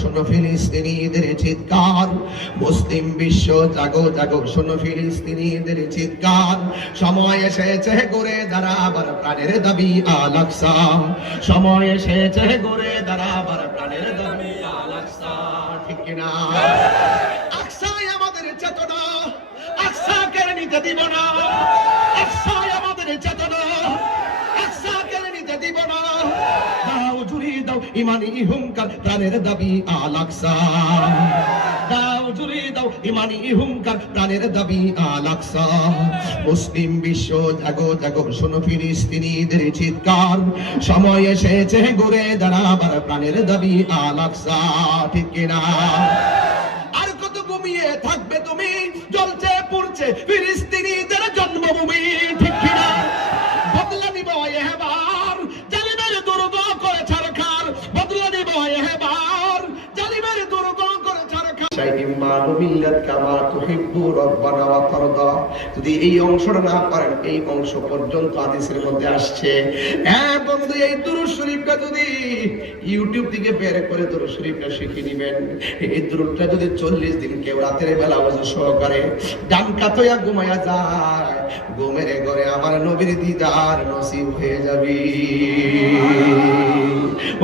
শোনো ফিলিস্তিনিদের চিৎকার, মুসলিম বিশ্ব জাগো জাগো শোনো ফিলিস্তিনিদের চিৎকার। সময় এসেছে ঘুরে দাঁড়াবার প্রাণের দাবি আল আকসা, সময় এসেছে ঘুরে দাঁড়াবার প্রাণের দাবি আল আকসা। ঠিক কিনা? আকসাই আমাদের চেতনা, আকসা কেড়ে নিতে দিব না। আকসাই আমাদের চেতনা, আকসা কেড়ে নিতে দিব না। দাও জুড়ি দাও ইমানি হুঙ্কার, প্রাণের দাবি আল আকসা। দাও জুড়ি দাও ইমানি হুঙ্কার, প্রাণের দাবি আল আকসা। মুসলিম বিশ্ব জাগো জাগো শোনো ফিলিস্তিনিদের চিৎকার, সময় এসেছে ঘুরে দাঁড়াবার প্রাণের দাবি আল আকসা। ঠিক কিনা? আর কত ঘুমিয়ে থাকবে তুমি, জ্বলছে পুড়ছে ফিলিস্তিনিদের জন্মভূমি। ঠিক কিনা? বদলা নিব এবার জালিমের দুর্গ করে ছারখার, বদলা নিব এবার জালিমের দুর্গ করে ছারখার। যদি এই অংশটা না পারেন, এই অংশ পর্যন্ত হাদিসের মধ্যে আসছে। বন্ধু, এই দুরূদ শরীফটা যদি ইউটিউব থেকে বের করে দুরূদ শরীফটা শিখে নেবেন, এই দুরূদটা যদি 40 দিন কেউ রাতের বেলা ওযু সহকারে ডান কাতয়া ঘুমায়া যায়, ঘুমের ঘরে আমার নবীর দিদার নসিব হয়ে যাবে।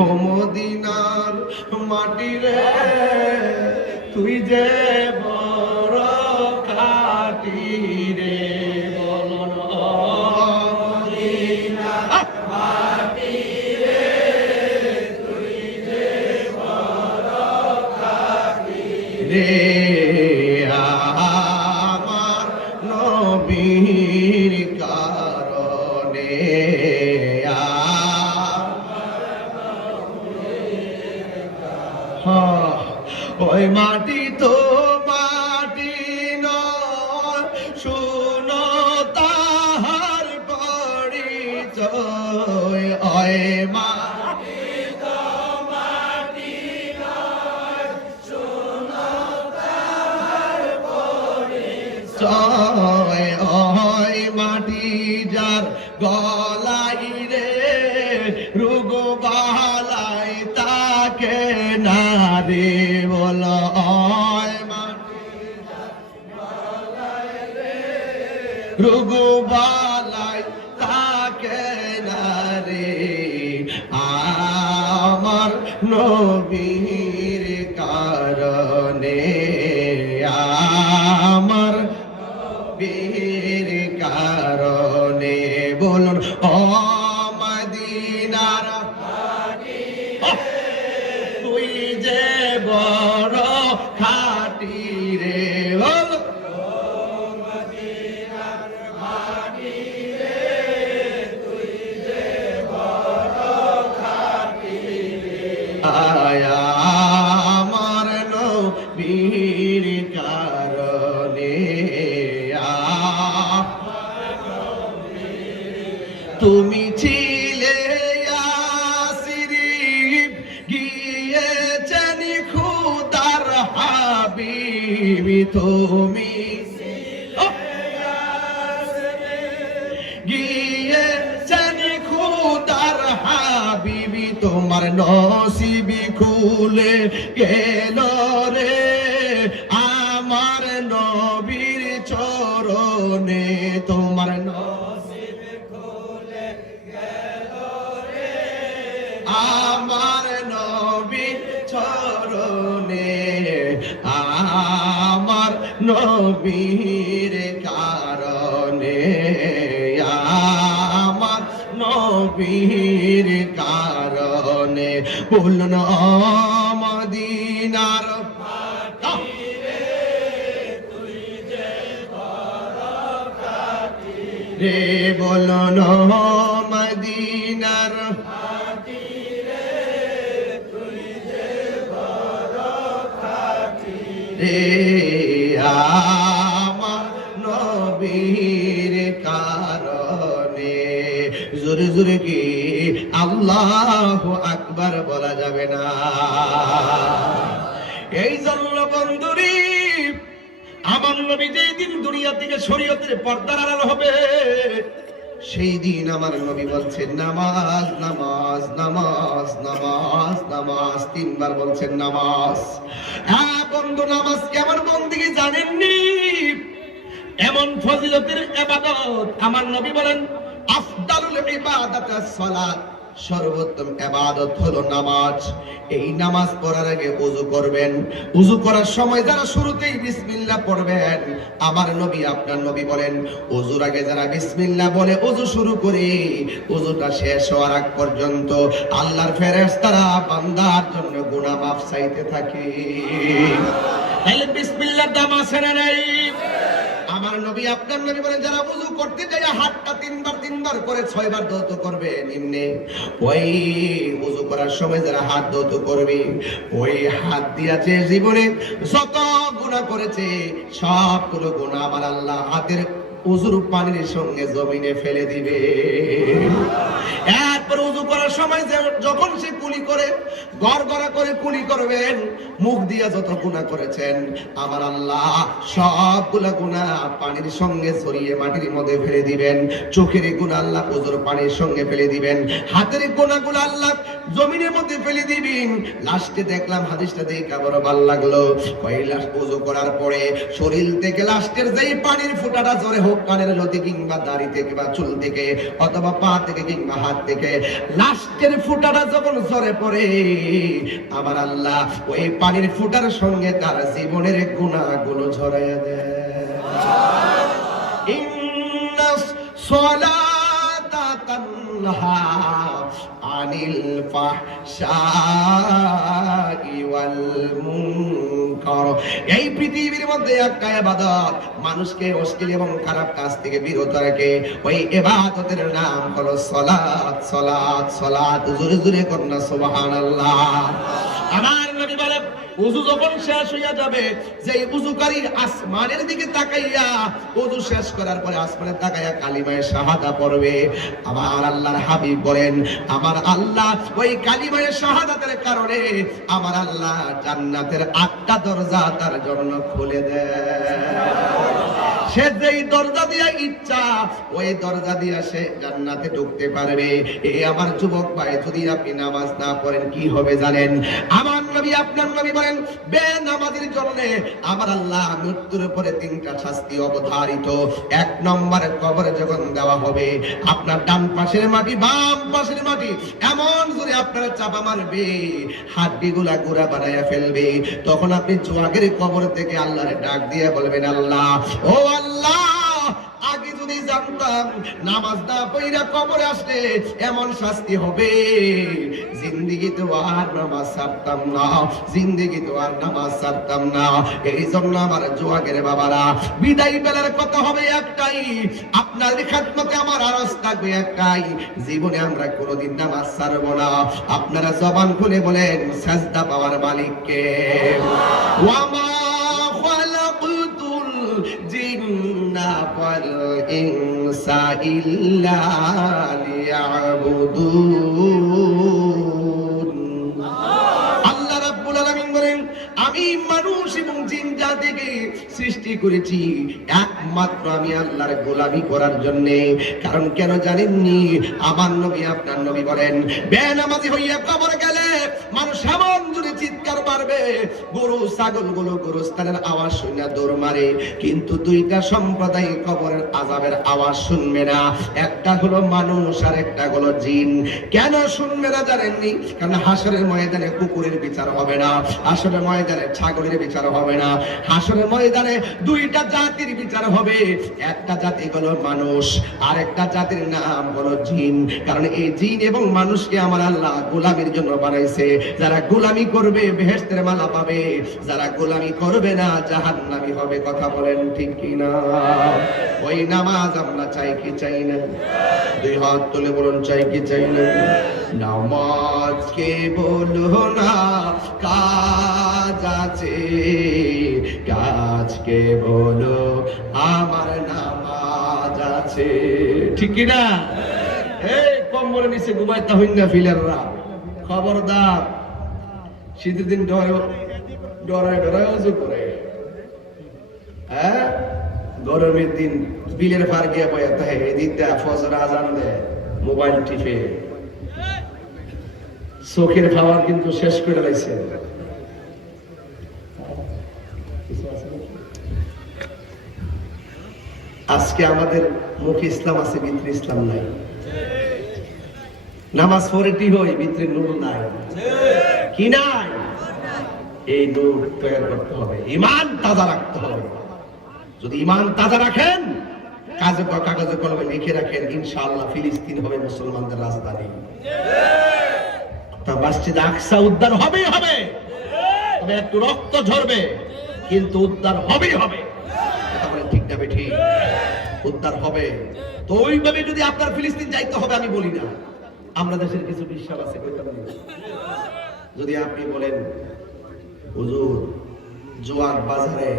ও মদিনার মাটি রে, তুই যে বড় খাঁটি রে, বলন মদিনার মাটি রে, তুই যে বড় খাঁটি রে, আমার নবীর কারণে। ওই মাটি তো মাটি নয়, শুনো তাহার পরিচয়। ওই মাটি তো মাটি নয়, শুনো তাহার পরিচয়। ওই মাটি যার গলাই রে রোগ বালাই, তাকে না রে বল। রোগ বালাই তাকে না রে, আমার নবীর কারণে, আমার নবীর কারণে। বলুন ও মদিনার মাটি রে, তুই যে বড় খাঁটি রে, বল ও মদিনার মাটি রে, তুই যে বড় খাঁটি রে, আয়া আমার নবীর কারণে। তুমি ছিলে ইয়াসরিব, গিয়েছেন খুদার হাবিব। তুমি গিয়েছেন খুদার হাবিব, তোমার নসিব খুলে গেল রে আমার নবীর চরণে। তোমার নসিব খুলে গেল রে আমার নবীর চরণে, আমার নবীর কারণে, আমার নবীর কারণে। বলুন মদিনার মাটি রে, তুই যে বড় খাঁটি রে, বলুন মদিনার মাটি রে, তুই যে বড় খাঁটি রে, আমার নবীর কারণে। জোরে জোরে কি আল্লাহু আকবার বলা যাবে না? এই জন্য বন্ধুরি, আমার নবী যেদিন দুনিয়া থেকে শরীয়তের পর্দার আড়াল হবে, সেই দিন আমার নবী বলছেন নামাজ নামাজ নামাজ নামাজ নামাজ, তিনবার বলছেন নামাজ। হ্যাঁ বন্ধু, নামাজ কেমন বন্দেগী জানেননি? এমন ফজিলতের ইবাদত, আমার নবী বলেন আফদালুল ইবাদাতাস সালাত, সর্বোত্তম ইবাদত হলো নামাজ। এই নামাজ পড়ার আগে ওযু করবেন। ওযু করার সময় যারা শুরুতেই বিসমিল্লাহ পড়বেন, আমার নবী আপনার নবী বলেন ওযুর আগে যারা বিসমিল্লাহ বলে ওযু শুরু করে ওযুটা শেষ হওয়ার আগ পর্যন্ত আল্লাহর ফেরেশতারা বান্দার জন্য গুনাহ মাফ চাইতে থাকে। তাহলে বিসমিল্লাহর দাম আছে না নাই? আমার নবী আপনার নবী বলেন যারা ওযু করতে যায় হাতটা তিনবার করে 6 বার ধৌত করবে। নিম্নে ওই ওযু করার সময় যারা হাত ধৌত করবে, ওই হাত দিয়া যে জীবনে যত গুনাহ করেছে সবগুলো গুনাহ আমার আল্লাহ হাতের ওযুর পানির সঙ্গে জমিনে ফেলে দিবে। এরপর ওযু করার সময় যখন সে কুলি করে গড়গড়া করে কুলি করবেন, মুখ দিয়া যত গুনাহ করেছেন আমার আল্লাহ সবগুলা গুনাহ পানির সঙ্গে ছড়িয়ে মাটির মধ্যে ফেলে দিবেন। চোখের গুনাহ আল্লাহ ওযুর পানির সঙ্গে ফেলে দিবেন, হাতের গুনাহগুলো আল্লাহ জমিনের মধ্যে ফেলে দিবেন। লাস্টে দেখলাম হাদিসটা দেখে বড় ভালো লাগলো, কইলা ওযু করার পরে শরীর থেকে লাস্টের যেই পানির ফোঁটাটা জোরে হোক, কানের লতি কিংবা দাড়ি থেকে বা চুল থেকে অথবা পা থেকে কিংবা হাত থেকে, লাস্টের ফোঁটাটা যখন ঝরে পড়ে আমার আল্লাহ ওই পানির ফোঁটার সঙ্গে তার জীবনের গুনাহগুলো ঝরাইয়া দেয়। ইন্নাস সালাতা তানহা আনিল ফাহশাই ওয়াল মুনকার। এই পৃথিবীর মধ্যে একটা ইবাদত মানুষকে অশ্লীল এবং খারাপ কাজ থেকে বিরত রাখে, ওই ইবাদতের নাম হলো সালাত। সালাত সালাত, জোরে জোরে করুন না সুবহানাল্লাহ। আমার নবী বলেন ওযু যখন শেষ হইয়া যাবে, যে ওযুকারী আসমানের দিকে তাকাইয়া ওযু শেষ করার পরে আসমানে তাকাইয়া কালিমায়ে শাহাদা পড়বে, আমার আল্লাহর হাবিব বলেন আমার আল্লাহ ওই কালিমায়ে শাহাদাতের কারণে আমার আল্লাহ জান্নাতের 8টা দরজা তার জন্য খুলে দেয়। সে যেই দরজা দিয়া ইচ্ছা ওই দরজা দিয়া সে জান্নাতে ঢুকতে পারবে। এই আমার যুবক ভাই, যদি আপনি নামাজ না পড়েন কি হবে জানেন? আমার নবী আপনার নবী বলেন বেনামাজির জন্য আমার আল্লাহ মৃত্যুর পরে 3টা শাস্তি অবধারিত। 1 নম্বরে কবরে যখন দেওয়া হবে, আপনার ডান পাশের মাটি বাম পাশের মাটি এমন জোরে আপনার চাপা মারবে, হাড্ডিগুলা গুঁড়া বানাইয়া ফেলবে। তখন আপনি চোয়াগের কবর থেকে আল্লাহরে ডাক দিয়ে বলবেন আল্লাহ, ও আল্লাহ, আগে যদি জানতাম নামাজ না পড়া কবরে আসলে এমন শাস্তি হবে, জিন্দেগিতে আর নামাজ ছাড়তাম না, জিন্দেগিতে আর নামাজ ছাড়তাম না। এই জন্য আমার জোয়াগের বাবারা, বিদায় বেলার কথা হবে একটাই, আপনার খেদমতে আমার আরজ থাকবে একটাই, জীবনে আমরা কোনোদিন নামাজ ছাড়বো না। আপনারা জবান খুলে বলেন সাজদা পাওয়ার মালিককে। ওয়ামা খালাকতুল জিন্না ওয়াল ইনসা ইল্লা লিয়াবুদুন। আল্লাহ রাব্বুল আলামিন বলেন আমি মানুষ এবং জিন জাতিকে সৃষ্টি করেছি একমাত্র আমি আল্লাহর গোলামি করার জন্য। কারণ কেন জানেননি? আমার নবী আপনার নবী বলেন বেনামাজি হইয়া কবরে গেলে মানুষ এমন জোরে চিৎকার মারবে, গরু ছাগল গুলো গোরস্থানের আওয়াজ শুনে দৌড় মারে, কিন্তু 2টা সম্প্রদায় কবরের আযাবের আওয়াজ শুনবে না। একটা হলো মানুষ আর একটা হলো জিন। কেন শুনবে না জানেননি? কারণ হাসরের ময়দানে কুকুরের বিচার হবে না, হাসরের ময়দানে ছাগলের বিচার হবে না, হাসরের ময়দানে 2টা জাতির বিচার হবে। একটা জাতি হলো মানুষ আর একটা জাতির নাম হলো জিন। কারণ এই জিন এবং মানুষকে আমার আল্লাহ গোলামির জন্য বানাইছে। যারা গোলামি করবে বেহেশতের মালা পাবে, যারা গোলামি করবে না জাহান্নামী হবে। কথা বলেন ঠিক কি না? ওই নামাজ আমরা চাই কি চাই না? 2 হাত তুলে বলুন চাই কি চাই না? নামাজ কে বলো না কাজ আছে, কাজকে বলো আমার নামাজ আছে। ঠিক কি না? এই কম্বলের নিচে ঘুমাইতে হইন না ফিলাররা, খবরদার। শীতের দিন ডরায় ডরায় ওযু করে, হ্যাঁ গরমের দিন বিলের পার গিয়ে বয়া তাহে এদিকটা ফজর আজান দেয় মোবাইল টিপে চোখের খাবার কিন্তু শেষ করে লাইছে। আজকে আমাদের মুখে ইসলাম আছে, ভিতরে ইসলাম নাই। নামাজ পড়েটি হই, ভিতরে নূর নাই। কি নাই? এই নূর তৈরি করতে হবে, ঈমান তাজা রাখতে হবে। যদি ঈমান তাজা রাখেন, কাগজে কলমে লিখে রাখেন, ইনশাআল্লাহ ফিলিস্তিন হবে মুসলমানদের রাজধানী। তা মসজিদ আকসা উদ্ধার হবেই হবে, তবে একটু রক্ত ঝরবে, কিন্তু উদ্ধার হবেই হবে। এটা বলে ঠিক না বেঠিক? উদ্ধার হবে। তো ওইভাবে যদি আপনার ফিলিস্তিন যাইতে হবে আমি বলি না, আমরা দেশের কিছু বিশ্বাস আছে। যদি আপনি বলেন হুজুর জোয়ার বাজারে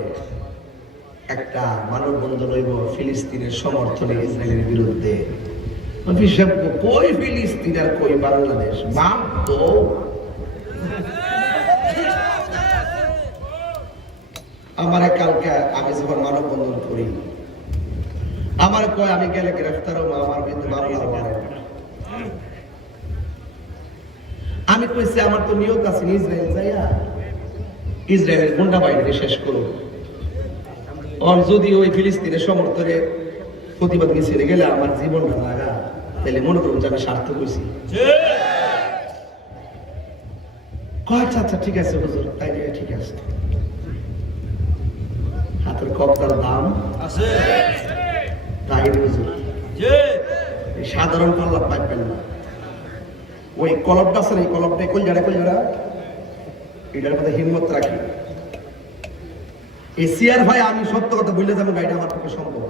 একটা মানববন্ধন হইব ফিলিস্তিনের সমর্থনে ইসরায়েলের বিরুদ্ধে, কই ফিলিস্তিন আর কই বাংলাদেশ, বাপ তো আমার কালকে আমি যখন মানববন্ধন করি, আমার কয় আমি গেলে গ্রেফতার হবো, আমার বিরুদ্ধে মামলা হবে। আমি কইছি আমার তো নিয়ত আছে ইসরায়েল যাইয়া ইসরায়েলের গুন্ডা বাহিনী শেষ করব। আর যদি ওই ফিলিস্তিনের সমর্থনে প্রতিবাদ ছেড়ে গেলে আমার জীবনটা লাগা, তাহলে মনে করুন যে আমি স্বার্থ কইছি। আচ্ছা আচ্ছা ঠিক আছে হুজুর, তাই ঠিক আছে। হাতের কপ্তার দাম আছে, তাই হুজুর সাধারণ পাল্লা পাইবেন না। ওই কলবটা আছে না, এই কলবটা কলজারা এটার মধ্যে হিম্মত রাখি। এই সিয়ার ভাই আমি সত্য কথা বললে যাবো, গাড়িটা আমার পক্ষে সম্ভব।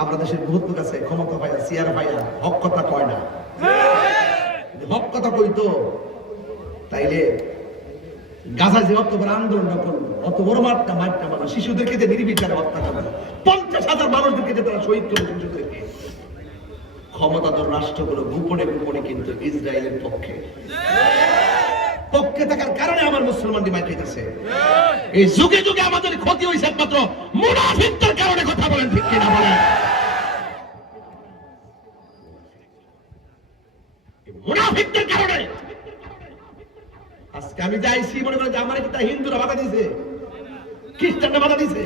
আমরা দেশের বহুত লোক আছে ক্ষমতা ভাইয়া, সিয়ার ভাইয়া হক কথা কয় না। হক কথা কইতো তাইলে গাজা যে অত বড় আন্দোলনটা করলো, অত বড় মাঠটা মারা, শিশুদেরকে যে নির্বিচারে হত্যা করলো, 50,000 মানুষদেরকে যে তারা শহীদ করলো, শিশুদেরকে। ক্ষমতাধর রাষ্ট্রগুলো গোপনে গোপনে কিন্তু ইসরায়েলের পক্ষে থাকার কারণে আমার মুসলমান ডিমান্ড হইতেছে। এই যুগে যুগে আমাদের ক্ষতি হয়েছে একমাত্র মুনাফিকদের কারণে। কথা বলেন ঠিক কিনা বলেন? মুনাফিকদের কারণে আজকে আমি যাইছি মনে করেন যে আমার একটা হিন্দুরা বাধা দিছে, খ্রিস্টানরা বাধা দিছে,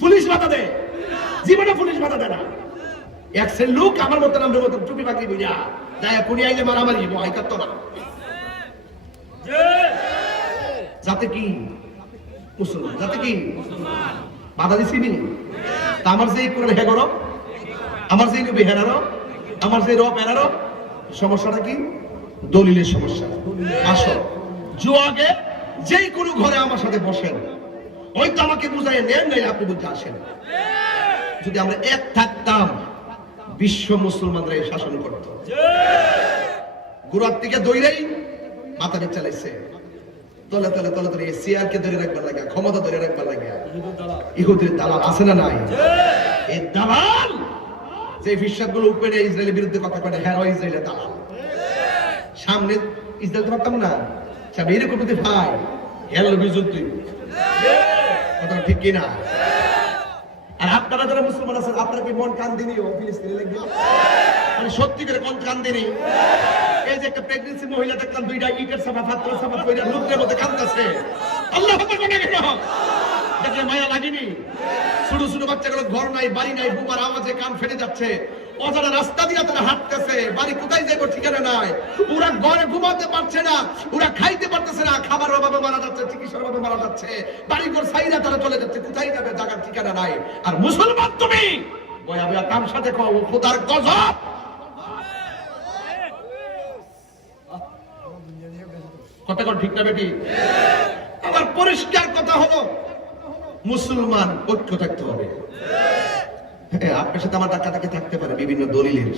পুলিশ বাধা দেয়, জীবনে পুলিশ বাধা দেয় না। এক শ্রেণীর লোক আমার মতন আমরা মতন টুপি বাকি বুঝা যায় কুড়ি আইলে মারামারি ভয় করতো না। যাতে কি মুসলমান, যাতে কি বাধা দিছিনি। তা আমার যে কোরআন হে করো, আমার যে নবী হেরারো, আমার যে রব হেরারো, সমস্যাটা কি? দলিলের সমস্যা। আসো জুয়াগে যেই কোনো ঘরে আমার সাথে বসেন, ওই তো আমাকে বুঝাই নেন, নাই আপনি বুঝতে আসেন। যদি আমরা এক থাকতাম, বিশ্ব মুসলমানরা শাসন করত। গোড়ার থেকে দইরেই মাথা দিয়ে চালাইছে, তলে তলে তলে তলে সিয়ারকে ধরে রাখবার লাগে, ক্ষমতা ধরে রাখবার লাগে। ইহুদির দালাল আছে না নাই? এই দালাল যে ফিসাবগুলো উপরে ইসরায়েলের বিরুদ্ধে কথা কয়, হ্যাঁ ইসরায়েলের দালাল। সামনে ইসরায়েল তো পারতাম না, সামনে এরকম যদি ভাই হেল বিযুদ্ধ, কথা ঠিক কিনা? আর আপনারা যারা মুসলমান আছেন, আপনারা কি মন কান দিনি ফিলিস্তিনে লাগবে? মানে সত্যি করে কোন কান দিনি? এই যে একটা প্রেগন্যান্সি মহিলা দেখলাম, দুইটা ইটের সাফা পাত্র সাফা কইরা লোকের মধ্যে কাঁদতেছে। আল্লাহ আকবার কোনে গেল? দেখলে মায়া লাগেনি? ছোট ছোট বাচ্চাগুলো ঘর নাই, বাড়ি নাই, বোমার আওয়াজে কান ফেটে যাচ্ছে। অজানা রাস্তা দিয়ে তারা হাঁটতেছে, বাড়ি কোথায় যাবো ঠিকানা নাই। ওরা ঘরে ঘুমাতে পারছে না, ওরা খাইতে পারতেছে না, খাবার অভাবে মারা যাচ্ছে, চিকিৎসার অভাবে মারা যাচ্ছে, বাড়ি ঘর সাইরা তারা চলে যাচ্ছে, কোথায় যাবে জায়গার ঠিকানা নাই। আর মুসলমান তুমি বয়া বয়া তামসা দেখো, খোদার গজব। কথা কোন ঠিক না বেটি? আমার পরিষ্কার কথা হলো, মুসলমান ঐক্য থাকতে হবে। আপনার সাথে আমার ডাকাটাকি থাকতে পারে বিভিন্ন দলিলের,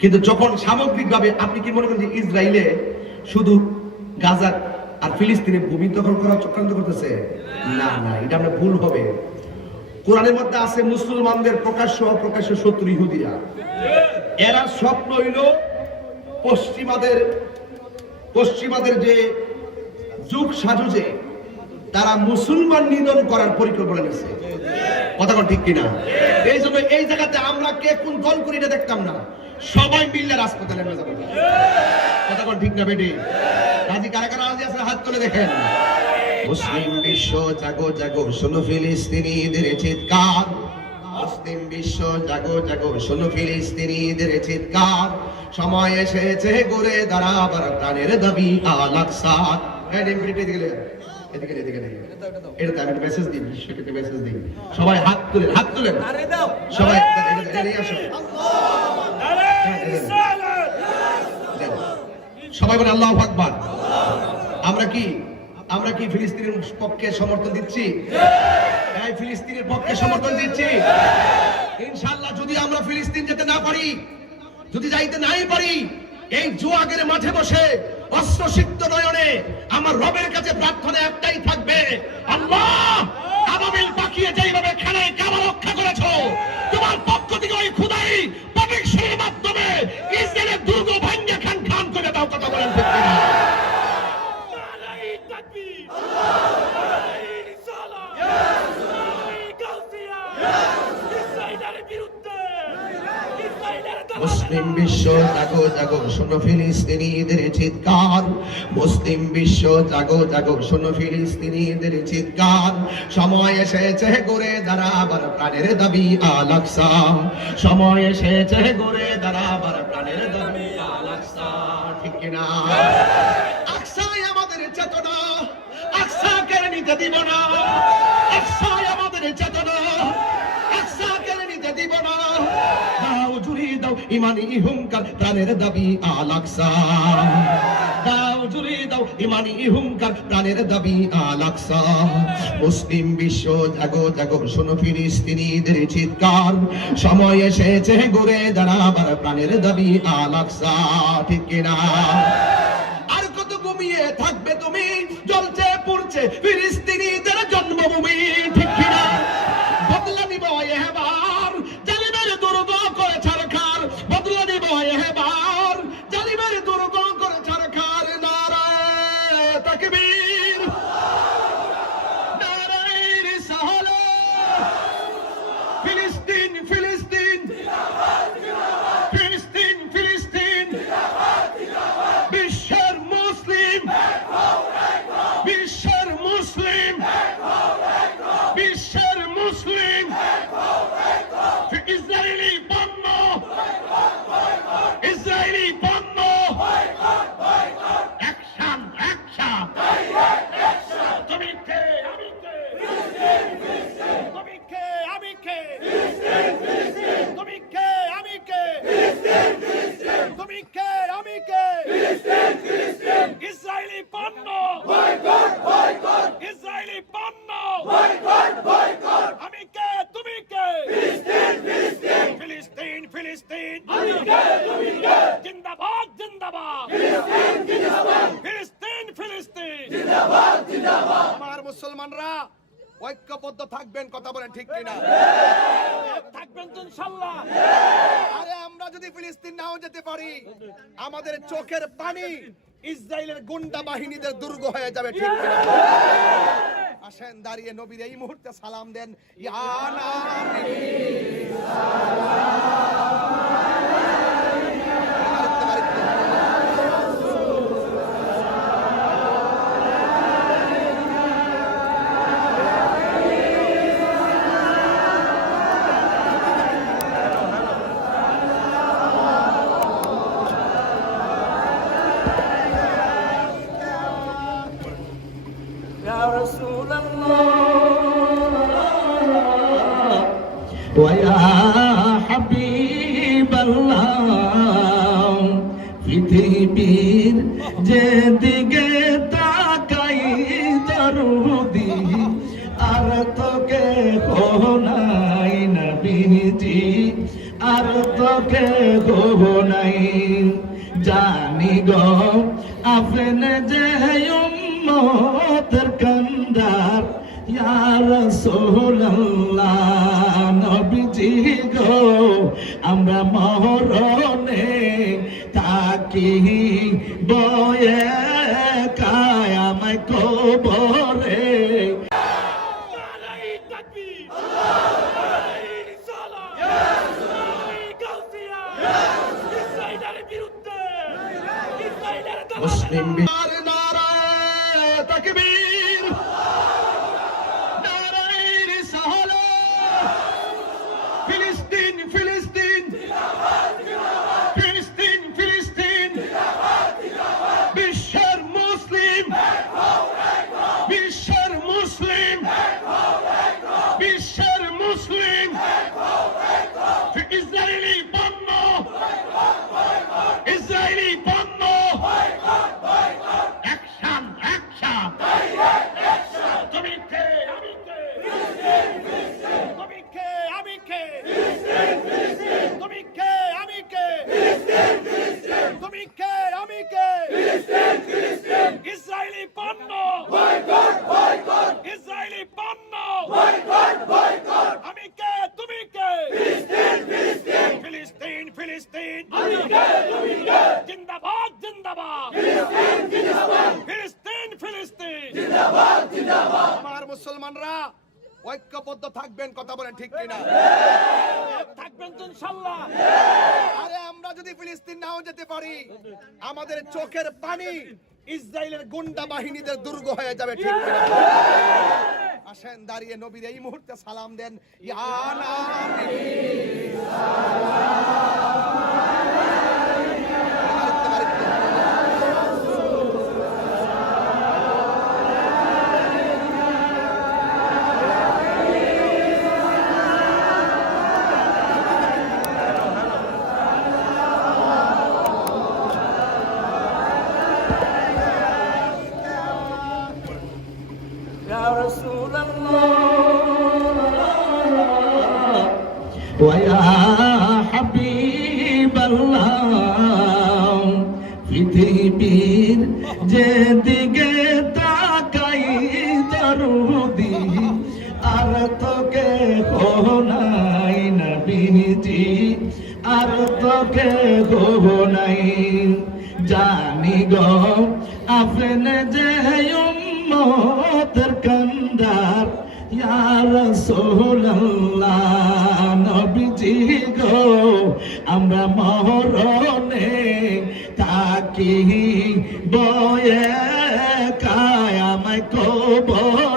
কিন্তু যখন সামগ্রিকভাবে আপনি কি মনে করেন যে ইসরায়েলে শুধু গাজা আর ফিলিস্তিনের ভূমি দখল করার চক্রান্ত করতেছে? না না, এটা আমরা ভুল হবে। কোরআনের মধ্যে আছে মুসলমানদের প্রকাশ্য অপ্রকাশ্য শত্রু ইহুদিরা। এরা স্বপ্ন হইল পশ্চিমাদের যে যুগ সাজুজে তারা মুসলমান নিধন করার পরিকল্পনা নিচ্ছে। কথা কোন ঠিক কিনা? এই জন্য এই জায়গাতে আমরা কে কোন দল করি এটা দেখতাম না, সবাই মিলে রাজপথে নেমে যাবো। কথা কোন ঠিক না বেটি? রাজি কারা কারা রাজি আছে হাত তুলে দেখেন। মুসলিম বিশ্ব জাগো জাগো, শোনো ফিলিস্তিনিদের চিৎকার। মুসলিম বিশ্ব জাগো জাগো, শোনো ফিলিস্তিনিদের চিৎকার। সময় এসেছে ঘুরে দাঁড়াবার প্রাণের দাবি আল আকসা। এটা আমি মেসেজ দিই, বিশ্বকে মেসেজ দিই। সবাই হাত তুলেন, হাত তুলেন সবাই। সবাই বলে আল্লাহু আকবার। আমরা কি ফিলিস্তিনের পক্ষে সমর্থন দিচ্ছি? এই ফিলিস্তিনের পক্ষে সমর্থন দিচ্ছি। ইনশাআল্লাহ যদি আমরা ফিলিস্তিন যেতে না পারি, যদি যাইতে নাই পারি, এই জুয়াগের মাঠে বসে অস্ত্রসিক্ত নয়নে আমার রবের কাছে প্রার্থনা একটাই থাকবে, আল্লাহ আবাবিল পাখিয়ে যেইভাবে খেলায় কাবা রক্ষা করেছো, তোমার পক্ষ থেকে ওই খোদাই পাবিক শুরুর মাধ্যমে ইসরায়েলের দুর্গ ভাঙ্গে খান খান করে দাও। কথা বলেন ঠিক কিনা? মুসলিম বিশ্ব জাগো জাগো, শোনো ফিলিস্তিনিদের চিৎকার। মুসলিম বিশ্ব জাগো জাগো, শোনো ফিলিস্তিনিদের চিৎকার। সময় এসেছে ঘুরে দাঁড়াবার প্রাণের দাবি আল আকসা। সময় এসেছে ঘুরে দাঁড়াবার প্রাণের দাবি আল আকসা। ঠিক কিনা? আকসাই আমাদের চেতনা, আকসা কেড়ে নিতে দিব না। আকসাই আমাদের চেতনা, আকসা কেড়ে নিতে দিব না। দাও জুড়ি দাও ইমানি হুঙ্কার, প্রাণের দাবি আল আকসা। দাও জুড়ি দাও ইমানি হুঙ্কার, প্রাণের দাবি আল আকসা। মুসলিম বিশ্ব জাগো জাগো, শোনো ফিলিস্তিনিদের চিৎকার। সময় এসেছে ঘুরে দাঁড়াবার প্রাণের দাবি আল আকসা। ঠিক কিনা? আর কত ঘুমিয়ে থাকবে তুমি, জ্বলছে পুড়ছে ফিলিস্তিনিদের জন্মভূমি। ঠিক কিনা? বদলা নিব এবার, জালিমের দুর্গ করে ছারখার। বদলা নিব এবার, জালিমের দুর্গ করে ছারখার। নারায়ে তাকবীর, নারায়ে রিসালাত। ফিলিস্তিন ফিলিস্তিন, ফিলিস্তিন ফিলিস্তিন। বিশ্বের মুসলিম, বিশ্বের মুসলিম, বিশ্বের মুসলিম। ইসরায়েলি পণ্য, ইসরায়েলি পণ্য। Action action. তুমি কে আমি কে, তুমি কে আমি কে, তুমি কে আমি কে, তুমি কে আমি কে। ইসরায়েলি পণ্য, ইসরায়েলি পণ্য। আমি কে তুমি কে, ফিলিস্তিন ফিলিস্তিন। জিন্দাবাদ জিন্দাবাদ, ফিলিস্তিন ফিলিস্তিন। আমার মুসলমানরা ঐক্যবদ্ধ থাকবেন। কথা বলেন ঠিক কিনা? থাকবেন তো ইনশাআল্লাহ। আরে আমরা যদি ফিলিস্তিন নাও যেতে পারি, আমাদের চোখের পানি ইসরায়েলের গুন্ডা বাহিনীদের দুর্গ হয়ে যাবে। ঠিক কিনা? আসেন দাঁড়িয়ে নবীর এই মুহূর্তে সালাম দেন। ইয়া নাবী ويا حبيب الله পৃথিবীর যেদিকে তাকাই দরুদি আর তোকে নাই নবীজি, আর তোকে নাই। জানি গো আপনি যে উম্মতের কান্দার, ইয়া রাসূলুল্লাহ নবীজি গো, আমরা মরণে তাকি বয়ে কায়ামত কবরে মুসলিম আর নারায়ে তাকবীর, নারায়ে রিসালাত। ফিলিস্তিন ফিলিস্তিন ফিলিস্তিন ফিলিস্তিন, বিশ্বের মুসলিম, বিশ্বের মুসলিম, বিশ্বের মুসলিম। ইসরায়েলি পণ্য, ইসরায়েলি পণ্য, অ্যাকশন অ্যাকশন। তুমি কে আমি কে, তুমি কে আমি কে, তুমি কে আমি কে, তুমি কে আমি কে। ইসরায়েলি পণ্য, ইসরায়েলি পণ্য, আমি কে তুমি কে। ফিলিস্তিন ফিলিস্তিন, জিন্দাবাদ জিন্দাবাদ, ফিলিস্তিন ফিলিস্তিন। আমার মুসলমানরা ঐক্যবদ্ধ থাকবেন, কথা বলেন ঠিক কিনা? থাকবেন তো ইনশাআল্লাহ। আরে আমরা যদি ফিলিস্তিন নাও যেতে পারি, আমাদের চোখের পানি ইসরায়েলের গুন্ডা বাহিনীদের দুর্গ হয়ে যাবে, ঠিক কিনা? আসেন দাঁড়িয়ে নবীর এই মুহূর্তে সালাম দেন। ইয়া নাবী يا رسول الله ويا حبيب الله, পৃথিবীর যেদিকে তাকাই দরুদি, আর তোকে নাই নবীজি, আর তোকে নাই। জানি গো আপনি যে উম্মতের কান্দার, ইয়া রাসূলুল্লাহ নবীজি গো, আমরা মরণে তাকি বয়ে কায়ামত কবর